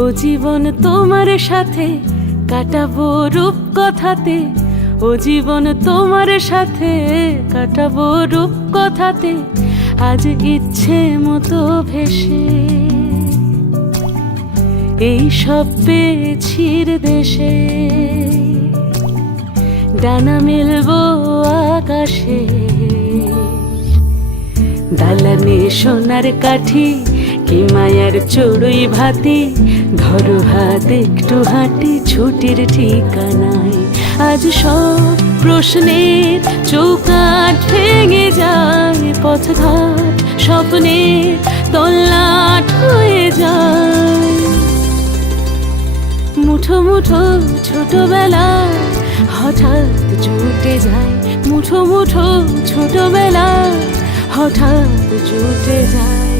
ও জীবন তোমার সাথে কাটাবো রূপ কথাতে, ও জীবন তোমার সাথে কাটাবো রূপ কথাতে, আজ ইচ্ছে মতো ভেসে এই সব পেয়েছির দেশে। ডানা মেলবো আকাশে, দালানে সোনার কাঠি কি মায়ার চড়ুই ভাতি, ধরো হাত একটু হাঁটি ছুটির ঠিকানায়। আজ সব প্রশ্নের চৌকাঠ ভেঙে যায়, পথঘাট স্বপ্নের তল্লাট হয়ে যায়। মুঠো মুঠো ছোটবেলা হঠাৎ জুটে যায়, মুঠো মুঠো ছোটবেলা হঠাৎ জুটে যায়।